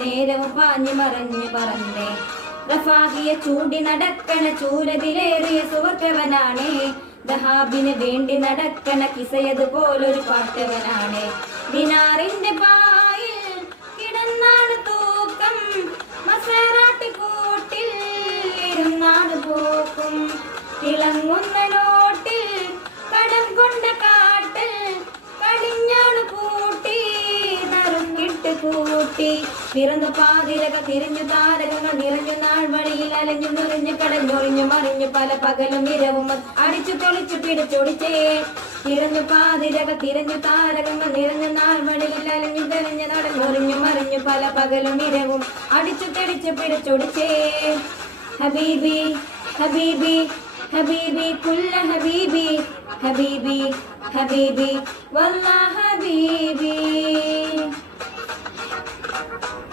നേരവും പാഞ്ഞു മറഞ്ഞു പറന്നേ. റഫാഹിയെ ചൂണ്ടി നടക്കണ ചൂരതിലേറിയ സുവർക്കവനാണ്. ദഹാബിന് വേണ്ടി നടക്കണ കിസയതുപോലൊരു പാട്ടവനാണ്. ദിനാറിന്റെ പായിൽ കിടന്നാണ് തൂക്കം, മസറാട്ടി കൂട്ടിൽ ഇരുന്നാണ് പോക്കും. തിളങ്ങുന്ന നോട്ടിൽ കടം കൊണ്ട കാട്ടിൽ കടിഞ്ഞാണ് കൂട്ടി നറുക്കിട്ട് കൂട്ടി. പിറന്നു പാതിരക തിരിഞ്ഞു താരകങ്ങൾ നിറഞ്ഞു നാൾ വഴിയിൽ അലഞ്ഞു നിറഞ്ഞു കടഞ്ഞൊറിഞ്ഞു മറിഞ്ഞു പല പകലും ഇരവും അടിച്ചു പൊളിച്ചു പിടിച്ചൊടിച്ചേ. പിറന്നു പാതിരക തിരഞ്ഞു താരകങ്ങൾ നിറഞ്ഞു നാൾ വഴിയിൽ അലഞ്ഞു തെളിഞ്ഞു നടഞ്ഞൊറിഞ്ഞു മറിഞ്ഞു പല പകലും ഇരവും അടിച്ചു തെളിച്ചു പിടിച്ചൊടിച്ചേ. ഹബീബി ഹബീബി ഹബീബി കുല്ല ഹബീബി ഹബീബി ഹബീബി വല്ലാ ഹബീബി.